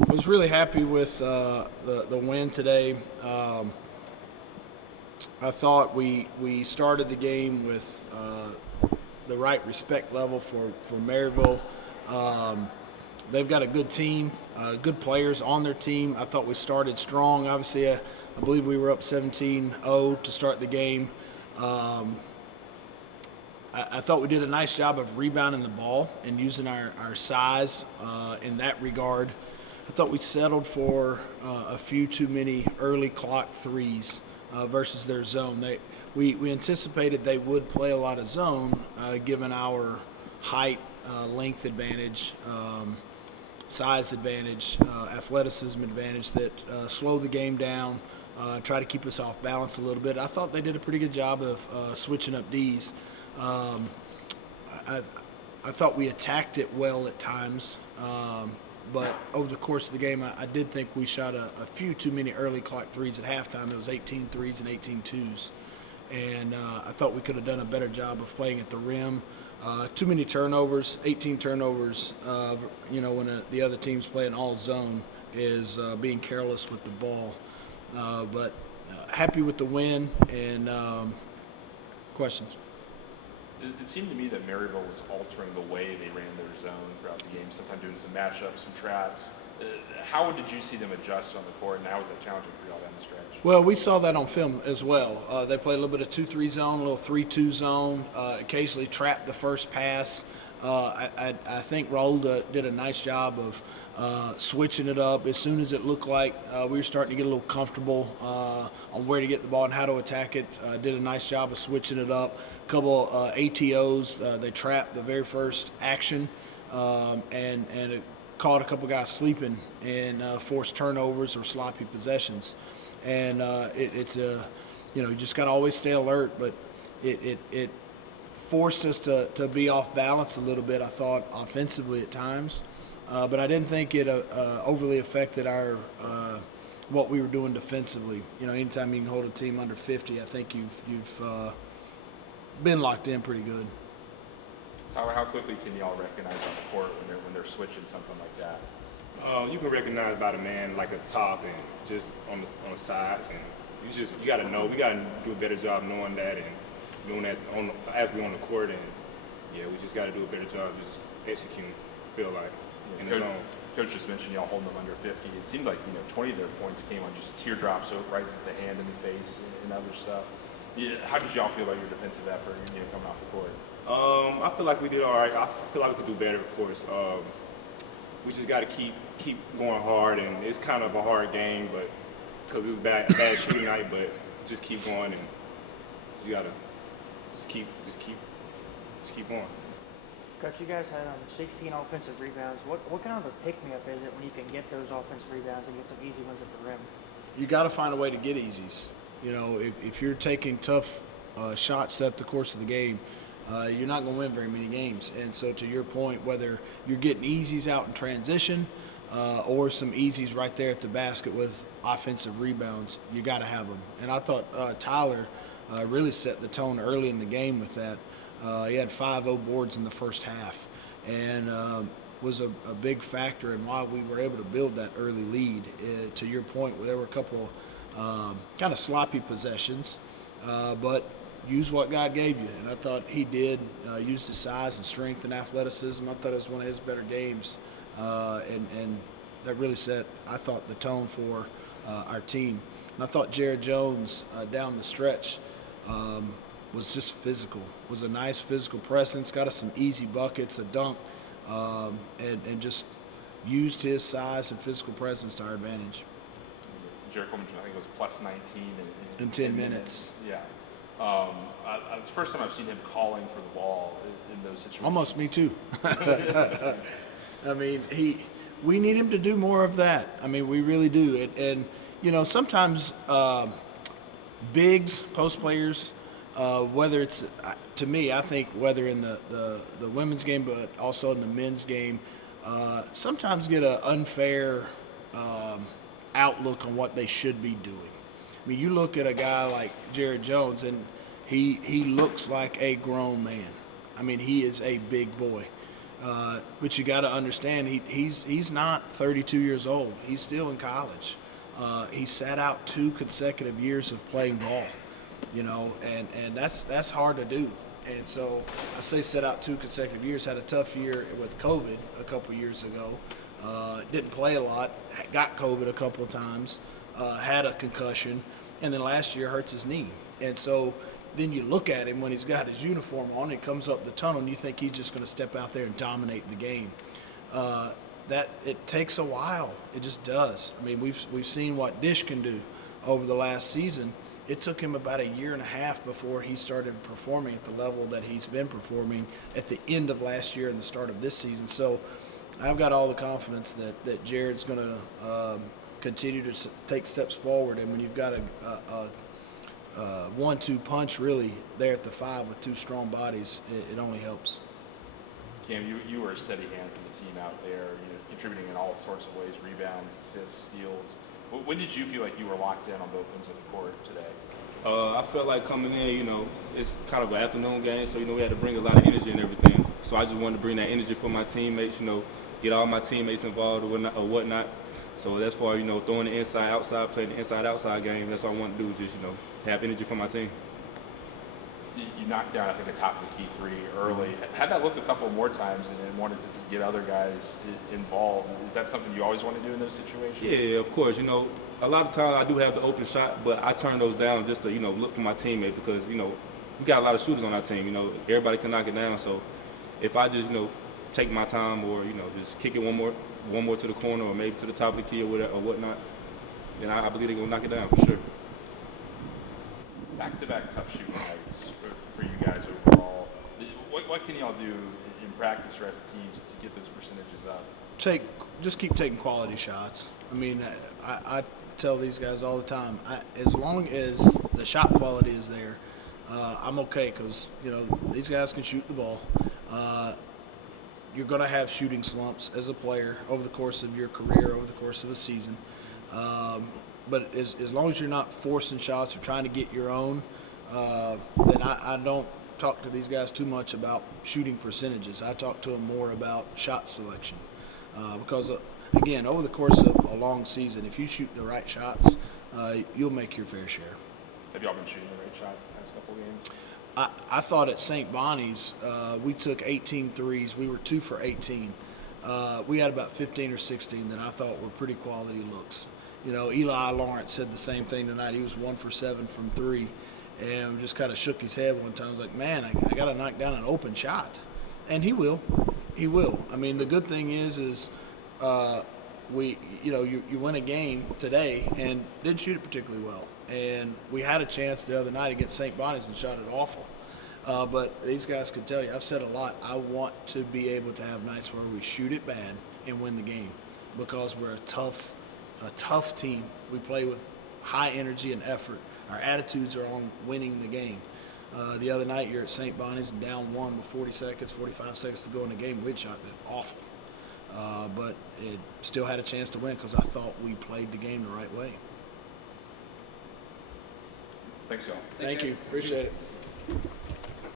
I was really happy with the win today. I thought we started the game with the right respect level for Maryville. They've got a good team, good players on their team. I thought we started strong. Obviously, I believe we were up 17-0 to start the game. I thought we did a nice job of rebounding the ball and using our size in that regard. I thought we settled for a few too many early clock threes versus their zone. We anticipated they would play a lot of zone given our height, length advantage, size advantage, athleticism advantage that slow the game down, try to keep us off balance a little bit. I thought they did a pretty good job of switching up Ds. I thought we attacked it well at times, but over the course of the game, I did think we shot a few too many early clock threes at halftime. It was 18 threes and 18 twos, and I thought we could have done a better job of playing at the rim. Too many turnovers, 18 turnovers, when the other team's playing all zone is being careless with the ball. But happy with the win, and questions? It seemed to me that Maryville was altering the way they ran their zone throughout the game, sometimes doing some matchups, some traps. How did you see them adjust on the court, and how was that challenging for you all down the stretch? Well, we saw that on film as well. They played a little bit of 2-3 zone, a little 3-2 zone, occasionally trapped the first pass. I think Raul did a nice job of switching it up. As soon as it looked like we were starting to get a little comfortable on where to get the ball and how to attack it, did a nice job of switching it up. A couple ATOs, they trapped the very first action, and it caught a couple guys sleeping and forced turnovers or sloppy possessions. And it's you just got to always stay alert, but it forced us to be off balance a little bit, I thought, offensively at times. But I didn't think it overly affected our what we were doing defensively. Anytime you can hold a team under 50, I think you've been locked in pretty good. Tyler, how quickly can y'all recognize on the court when they're switching something like that? You can recognize by the man like a top and just on the sides, and you got to know. We got to do a better job knowing that and doing that as we're on the court, and yeah, we just got to do a better job just executing. Feel like in the zone. Coach just mentioned y'all holding them under 50. It seemed like 20 of their points came on just teardrops right at the hand and the face and other stuff. Yeah, how did y'all feel about your defensive effort coming off the court? I feel like we did all right. I feel like we could do better, of course. We just got to keep going hard, and it's kind of a hard game, but because it was bad shooting night, but just keep going, and you got to just keep going. Coach, you guys had 16 offensive rebounds. What kind of a pick-me-up is it when you can get those offensive rebounds and get some easy ones at the rim? You got to find a way to get easies. If you're taking tough shots throughout the course of the game, you're not going to win very many games. And so to your point, whether you're getting easies out in transition or some easies right there at the basket with offensive rebounds, you got to have them. And I thought Tyler really set the tone early in the game with that. He had 5 boards in the first half, and was a big factor in why we were able to build that early lead. To your point, there were a couple kind of sloppy possessions, but use what God gave you, and I thought he did. Used his size and strength and athleticism. I thought it was one of his better games, and that really set, I thought, the tone for our team. And I thought Jared Jones down the stretch was just physical, was a nice physical presence, got us some easy buckets, a dunk, and just used his size and physical presence to our advantage. Jericho mentioned, I think it was plus 19 in 10 minutes. Yeah. It's the first time I've seen him calling for the ball in those situations. Almost me too. I mean, we need him to do more of that. I mean, we really do. And sometimes bigs, post players, whether it's, to me, I think whether in the women's game but also in the men's game, sometimes get an unfair outlook on what they should be doing. I mean, you look at a guy like Jared Jones, and he looks like a grown man. I mean, he is a big boy. But you got to understand, he's not 32 years old. He's still in college. He sat out 2 consecutive years of playing ball, and that's hard to do. And so I say set out 2 consecutive years. Had a tough year with COVID a couple years ago. Didn't play a lot. Got COVID a couple of times. Had a concussion, and then last year hurts his knee. And so then you look at him when he's got his uniform on, and he comes up the tunnel, and you think he's just going to step out there and dominate the game. That it takes a while. It just does. I mean, we've seen what Dish can do over the last season. It took him about a year and a half before he started performing at the level that he's been performing at the end of last year and the start of this season. So I've got all the confidence that Jared's going to continue to take steps forward. And when you've got a 1-2 punch really there at the 5 with 2 strong bodies, it only helps. Cam, you were a steady hand for the team out there, contributing in all sorts of ways, rebounds, assists, steals. When did you feel like you were locked in on both ends of the court today? I felt like coming in, it's kind of an afternoon game, so, we had to bring a lot of energy and everything. So I just wanted to bring that energy for my teammates, get all my teammates involved or whatnot. So that's for, throwing the inside-outside, playing the inside-outside game. That's all I want to do is just, have energy for my team. You knocked down, I think, the top of the key 3 early. Had that look a couple more times and wanted to get other guys involved. Is that something you always want to do in those situations? Yeah, of course. A lot of times I do have the open shot, but I turn those down just to, look for my teammate because, we got a lot of shooters on our team. Everybody can knock it down. So if I just, take my time or, just kick it one more to the corner or maybe to the top of the key or whatnot, then I believe they're going to knock it down for sure. Back-to-back tough shooting nights for you guys overall. What can y'all do in practice or as a team to get those percentages up? Just keep taking quality shots. I mean, I tell these guys all the time, as long as the shot quality is there, I'm okay because, these guys can shoot the ball. You're going to have shooting slumps as a player over the course of your career, over the course of a season. But as long as you're not forcing shots or trying to get your own, then I don't talk to these guys too much about shooting percentages. I talk to them more about shot selection. Because, again, over the course of a long season, if you shoot the right shots, you'll make your fair share. Have y'all been shooting the right shots the past couple games? I thought at St. Bonnie's, we took 18 threes. We were 2 for 18. We had about 15 or 16 that I thought were pretty quality looks. Eli Lawrence said the same thing tonight. He was 1 for 7 from 3, and just kind of shook his head one time. I was like, man, I got to knock down an open shot. And he will. He will. I mean, the good thing is you win a game today and didn't shoot it particularly well. And we had a chance the other night against St. Bonnie's and shot it awful. But these guys could tell you, I've said a lot, I want to be able to have nights where we shoot it bad and win the game because we're a tough team. We play with high energy and effort. Our attitudes are on winning the game. The other night you're at St. Bonnie's and down 1 with 45 seconds to go in the game. We'd shot it awful. But it still had a chance to win because I thought we played the game the right way. Thanks, y'all. Thank you. Appreciate it.